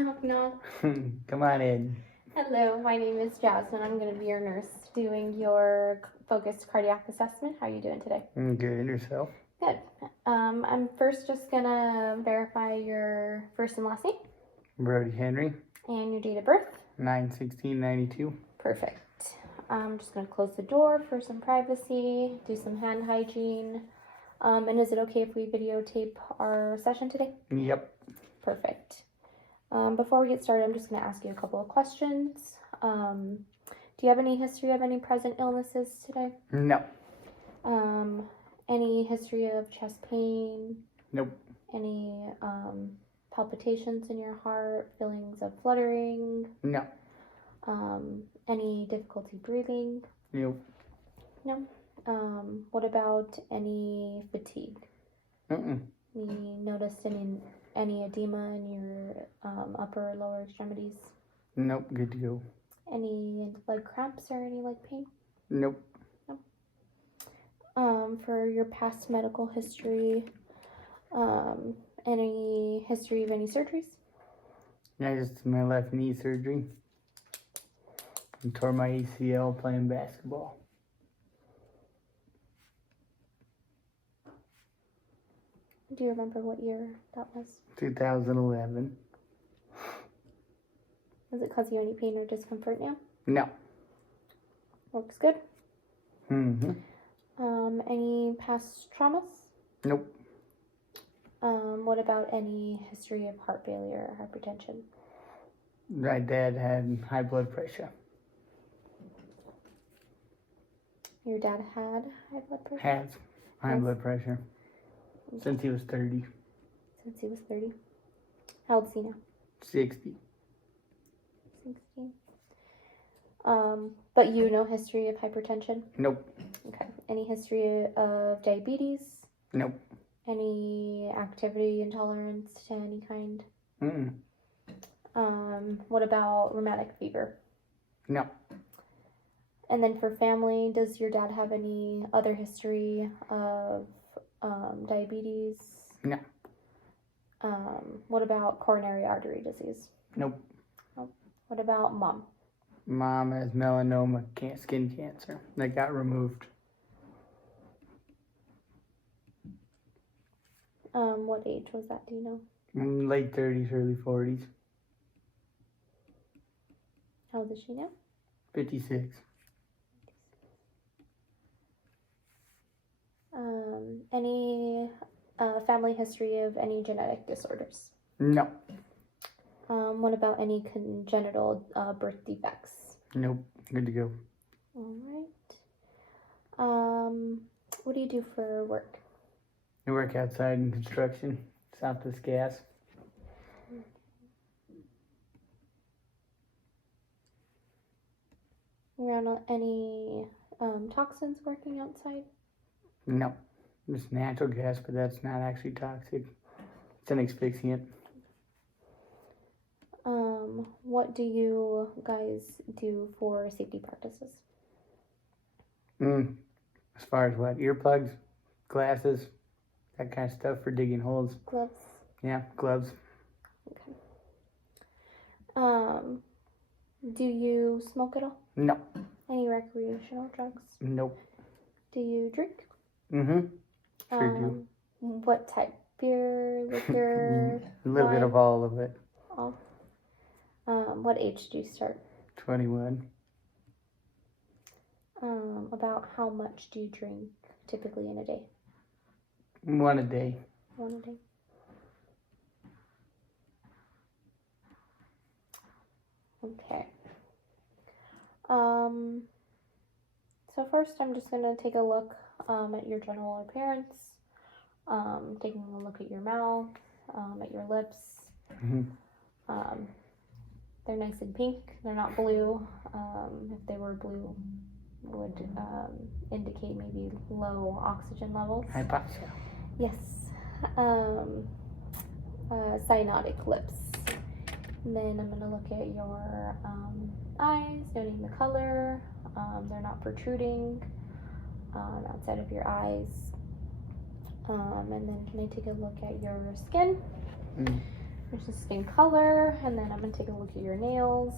Knock, knock. Come on in. Hello, my name is Jasmine. I'm going to be your nurse doing your focused cardiac assessment. How are you doing today? I'm good. And yourself? Good. I'm first just going to verify your first and last name. Brody Henry. And your date of birth. 9/16/92. Perfect. I'm just going to close the door for some privacy, do some hand hygiene. And is it okay if we videotape our session today? Yep. Perfect. Before we get started, I'm just going to ask you a couple of questions. Do you have any history of any present illnesses today? No. Any history of chest pain? Nope. Any palpitations in your heart, feelings of fluttering? No. Any difficulty breathing? Nope. No. What about any fatigue? Mm-mm. You noticed any edema in your upper or lower extremities? Nope. Good to go. Any leg cramps or any leg pain? Nope. No. For your past medical history, any history of any surgeries? Yeah, just my left knee surgery. I tore my ACL playing basketball. Do you remember what year that was? 2011. Does it cause you any pain or discomfort now? No. Looks good. Mm-hmm. Any past traumas? Nope. What about any history of heart failure or hypertension? My dad had high blood pressure. Your dad had high blood pressure? Has high blood pressure. Since he was 30. Since he was 30. How old is he now? 60. 60. But no history of hypertension? Nope. Okay. Any history of diabetes? Nope. Any activity intolerance to any kind? Mm-mm. What about rheumatic fever? No. And then for family, does your dad have any other history of diabetes? No. What about coronary artery disease? Nope. Nope. What about mom? Mom has melanoma, skin cancer. That got removed. What age was that? Do you know? Late 30s, early 40s. How old is she now? 56. Any family history of any genetic disorders? No. What about any congenital birth defects? Nope. Good to go. All right. What do you do for work? I work outside in construction, Southwest Gas. Around any toxins working outside? No. Just natural gas, but that's not actually toxic. It's an asphyxiant. What do you guys do for safety practices? As far as what? Earplugs, glasses, that kind of stuff for digging holes. Gloves? Yeah, gloves. Okay. Do you smoke at all? No. Any recreational drugs? Nope. Do you drink? Mm-hmm. Sure do. What type? Beer, liquor? A little wine? bit of all of it. All. What age do you start? 21. About how much do you drink typically in a day? One a day. One a day. Okay. So first I'm just going to take a look at your general appearance, taking a look at your mouth, at your lips. Mm-hmm. They're nice and pink. They're not blue. If they were blue, would indicate maybe low oxygen levels. Hypoxia. Yes. Cyanotic lips. And then I'm going to look at your eyes, noting the color. They're not protruding outside of your eyes. And then can I take a look at your skin? Resisting color, and then I'm going to take a look at your nails,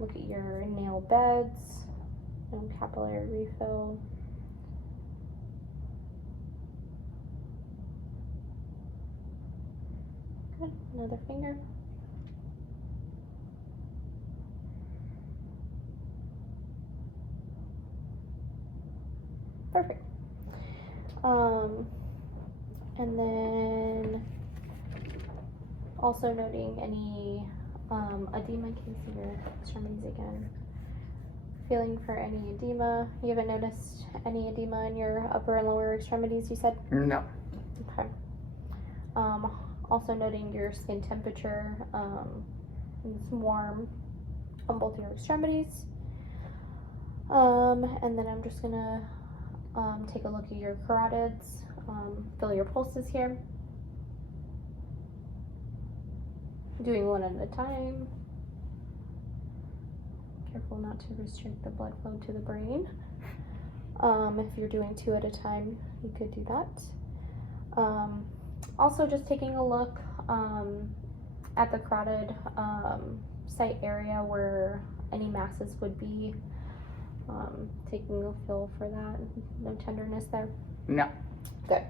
look at your nail beds, and capillary refill. Good. Another finger. Perfect. And then also noting any edema. Can you see your extremities again? Feeling for any edema. You haven't noticed any edema in your upper and lower extremities, you said? No. Okay. Also noting your skin temperature. It's warm on both your extremities. And then I'm just gonna take a look at your carotids. Feel your pulses here. Doing one at a time. Careful not to restrict the blood flow to the brain. If you're doing two at a time, you could do that. Also, just taking a look at the carotid site area where any masses would be. Taking a feel for that. No tenderness there? No. Good.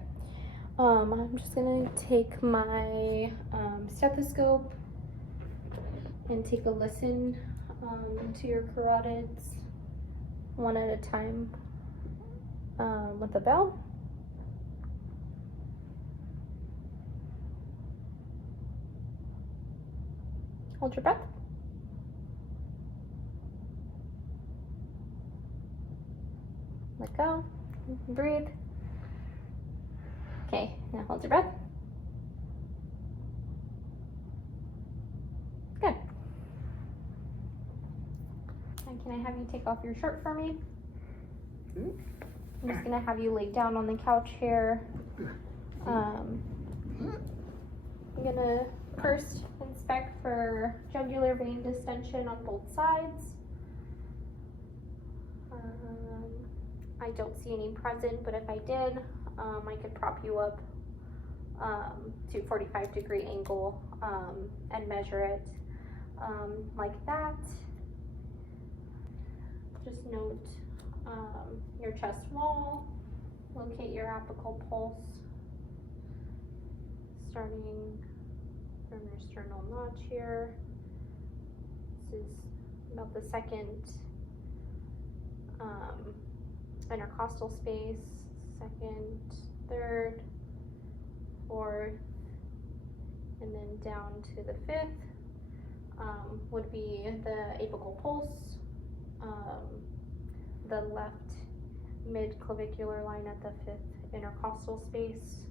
I'm just gonna take my stethoscope and take a listen to your carotids one at a time with the bell. Hold your breath. Let go. Breathe. Okay, now hold your breath. Good. And can I have you take off your shirt for me? I'm just gonna have you lay down on the couch here. I'm gonna first inspect for jugular vein distension on both sides. I don't see any present, but if I did, I could prop you up to 45-degree angle and measure it like that. Just note your chest wall, locate your apical pulse, starting from your sternal notch here. This is about the second intercostal space, second, third, fourth, and then down to the fifth would be the apical pulse, the left mid-clavicular line at the fifth intercostal space,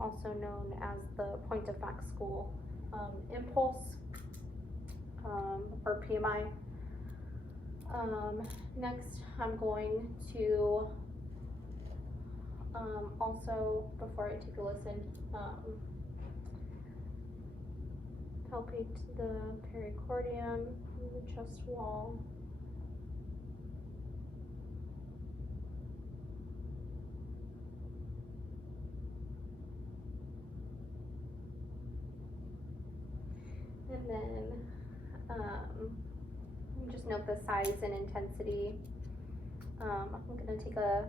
also known as the point of maxillary impulse, or PMI. Next, I'm going to also, before I take a listen, palpate the pericardium, the chest wall. And then just note the size and intensity. I'm going to take a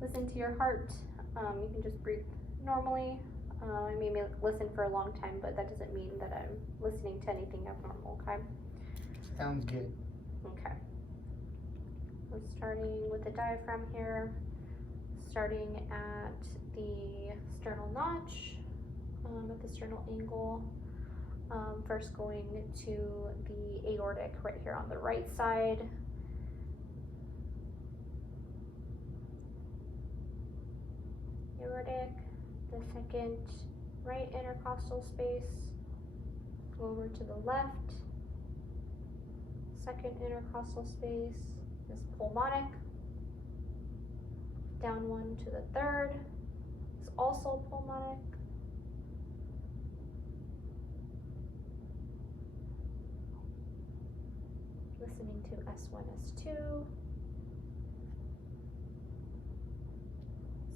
listen to your heart. You can just breathe normally. I may listen for a long time, but that doesn't mean that I'm listening to anything abnormal, okay? Sounds good. Okay. So starting with the diaphragm here, starting at the sternal notch, at the sternal angle. First going to the aortic right here on the right side. Aortic, the second right intercostal space. Go over to the left. Second intercostal space is pulmonic. Down one to the third is also pulmonic. Listening to S1, S2.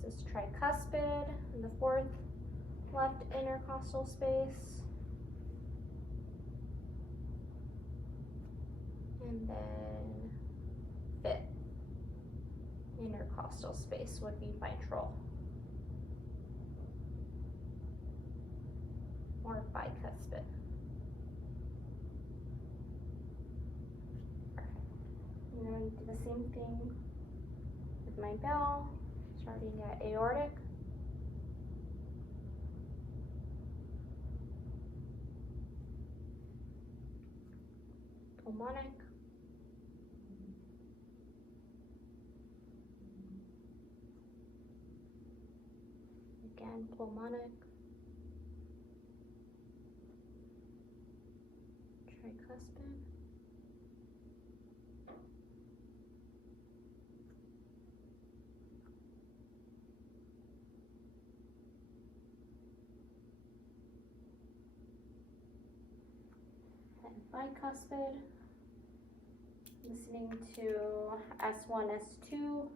This is tricuspid in the fourth left intercostal space. And then fifth intercostal space would be mitral or bicuspid. I'm going to do the same thing with my bell, starting at aortic. Pulmonic. Again, pulmonic. Tricuspid. And bicuspid. Listening to S1, S2.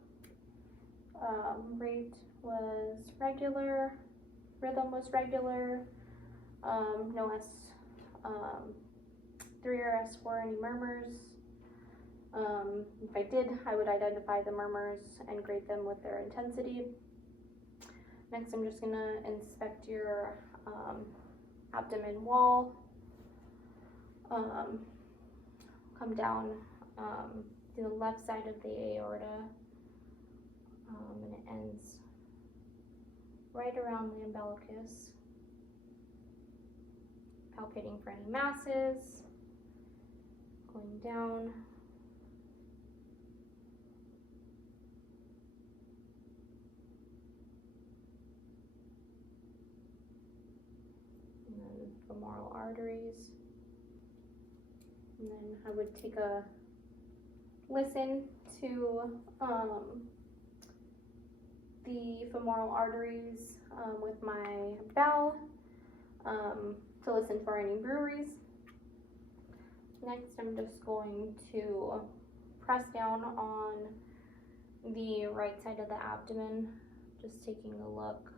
Rate was regular, rhythm was regular, no S3 or S4 any murmurs. If I did, I would identify the murmurs and grade them with their intensity. Next, I'm just gonna inspect your abdomen wall. Come down to the left side of the aorta. And it ends right around the umbilicus. Palpating for any masses, going down. And then femoral arteries. And then I would take a listen to the femoral arteries with my bell to listen for any bruits. Next, I'm just going to press down on the right side of the abdomen, just taking a look.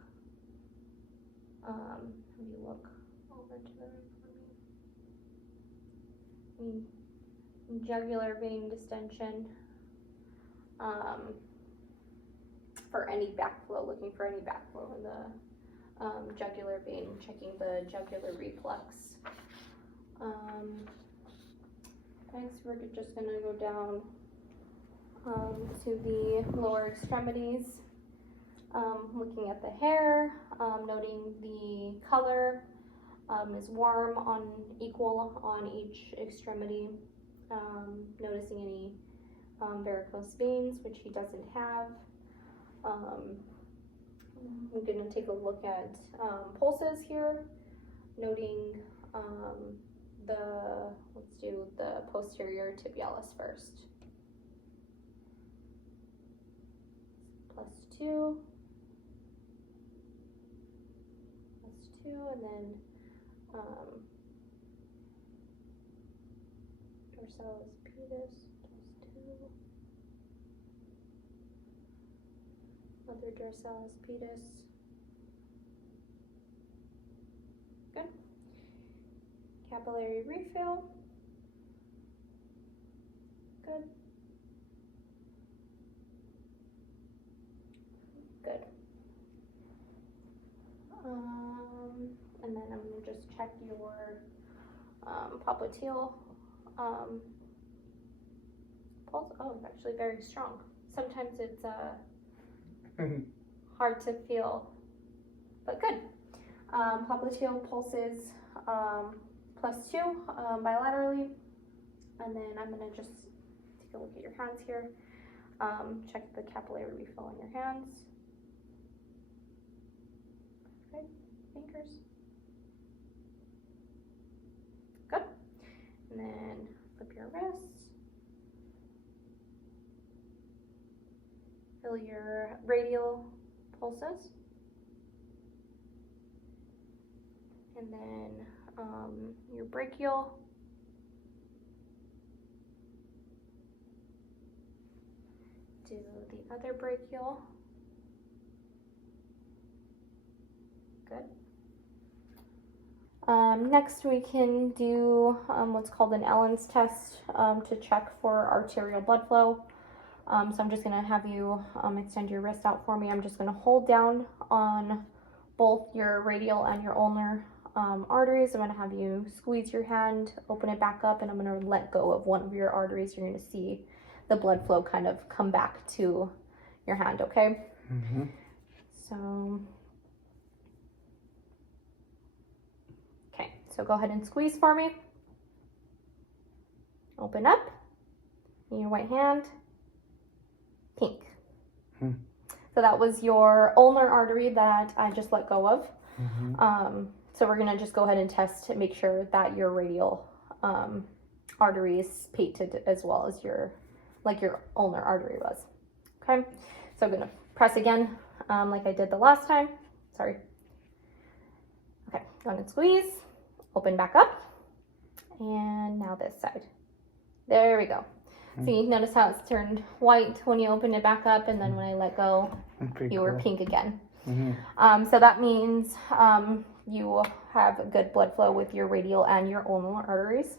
Have you look over to the right for me? Jugular vein distension. For any backflow, looking for any backflow in the jugular vein, checking the jugular reflex. Next, we're just going to go down to the lower extremities, looking at the hair, noting the color is warm equal on each extremity, noticing any varicose veins, which he doesn't have. I'm going to take a look at pulses here, noting let's do the posterior tibialis first. +2, and then dorsalis pedis, +2. Other dorsalis pedis. Good. Capillary refill. Good. Good. And then I'm going to just check your popliteal pulse. Oh, it's actually very strong. Sometimes it's hard to feel, but good. Popliteal pulses +2 bilaterally, and then I'm going to just take a look at your hands here. Check the capillary refill in your hands. Okay, fingers. Good. And then flip your wrists. Feel your radial pulses. And then your brachial. Do the other brachial. Good. Next, we can do what's called an Allen's test to check for arterial blood flow. So I'm just going to have you extend your wrist out for me. I'm just going to hold down on both your radial and your ulnar arteries. I'm going to have you squeeze your hand, open it back up, and I'm going to let go of one of your arteries. You're going to see the blood flow kind of come back to your hand, okay? Mm-hmm. So, okay, so go ahead and squeeze for me. Open up. Your right hand. Pink. So that was your ulnar artery that I just let go of. So we're gonna just go ahead and test to make sure that your radial artery is pated as well as your ulnar artery was. Okay, so I'm gonna press again like I did the last time. Sorry. Okay, go ahead and squeeze. Open back up. And now this side. There we go. So you notice how it's turned white when you open it back up, and then when I let go, you were pink again. So that means you have good blood flow with your radial and your ulnar arteries.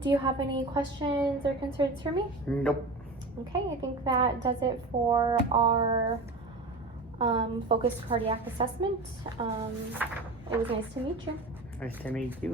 Do you have any questions or concerns for me? Nope. Okay, I think that does it for our focused cardiac assessment. It was nice to meet you. Nice to meet you.